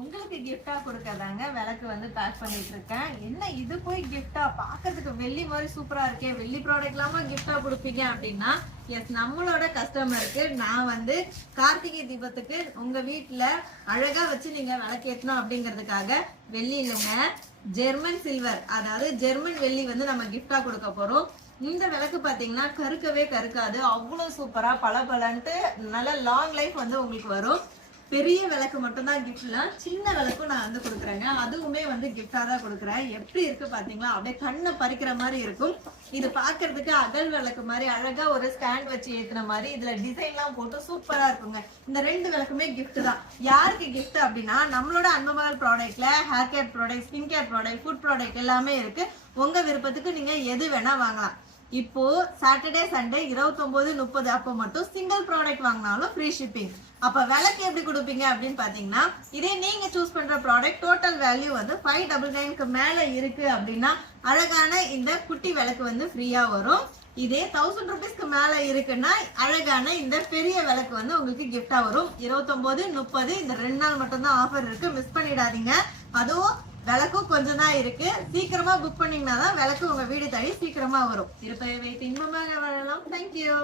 உங்களுக்கு கிஃப்டா கொடுக்கறதாங்க விளக்கு வந்து பேக் பண்ணிட்டு இருக்கேன். என்ன இது போய் கிஃப்டா பாக்குறதுக்கு வெள்ளி மாதிரி சூப்பரா இருக்கே, வெள்ளி ப்ராடக்ட் இல்லாம கிஃப்டா கொடுப்பீங்க அப்படின்னா, எஸ் நம்மளோட கஸ்டமருக்கு நான் வந்து கார்த்திகை தீபத்துக்கு உங்க வீட்டுல அழகா வச்சு நீங்க விளக்கேற்றணும் அப்படிங்கிறதுக்காக வெள்ளி இல்லைங்க, ஜெர்மன் சில்வர், அதாவது ஜெர்மன் வெள்ளி வந்து நம்ம கிஃப்டா கொடுக்க போறோம். இந்த விளக்கு பாத்தீங்கன்னா கருக்கவே கருக்காது, அவ்வளவு சூப்பரா பளபளன்ட்டு நல்ல லாங் லைஃப் வந்து உங்களுக்கு வரும். பெரிய விளக்கு மட்டும் தான் கிஃப்ட்லாம், சின்ன விளக்கும் நான் வந்து கொடுக்குறேங்க. அதுவுமே வந்து கிஃப்டா தான் கொடுக்குறேன். எப்படி இருக்கு பாத்தீங்களா, அப்படியே கண்ணை பறிக்கிற மாதிரி இருக்கும். இது பாக்குறதுக்கு அகல் விளக்கு மாதிரி அழகா ஒரு ஸ்டாண்ட் வச்சு ஏத்துன மாதிரி இதுல டிசைன்லாம் போட்டு சூப்பரா இருக்குங்க. இந்த ரெண்டு விளக்குமே கிஃப்ட் தான். யாருக்கு கிஃப்ட் அப்படின்னா, நம்மளோட அன்பமகள் ப்ராடக்ட்ல hair care product, skin care product, food product எல்லாமே இருக்கு. உங்க விருப்பத்துக்கு நீங்க எது வேணா வாங்கலாம். இப்போ சாட்டர்டே சண்டே 29, 30 அப்போ மட்டும் சிங்கிள் ப்ராடக்ட் வாங்கினாலும் ஃப்ரீ ஷிப்பிங். அப்ப விலைக்கு எப்படி கொடுப்பீங்க அப்படின்னு பாத்தீங்கன்னா, இதே நீங்க சூஸ் பண்ற ப்ராடக்ட் டோட்டல் வேல்யூ வந்து 599க்கு மேல இருக்கு அப்படின்னா அழகான இந்த குட்டி விளக்கு வந்து ஃப்ரீயா வரும். இதே 1000 rupeesக்கு மேல இருக்குன்னா அழகான இந்த பெரிய விளக்கு வந்து உங்களுக்கு கிஃப்டா வரும். 29, 30 இந்த 2 நாள் மட்டும் தான் ஆஃபர் இருக்கு, மிஸ் பண்ணிடாதீங்க. அதுவும் விளக்கும் கொஞ்சம் தான் இருக்கு, சீக்கிரமா புக் பண்ணீங்கன்னா தான் விளக்கு உங்க வீடு தேடி சீக்கிரமா வரும். இருப்பதை வைத்து இன்பமாக வாழலாம். தேங்க்யூ.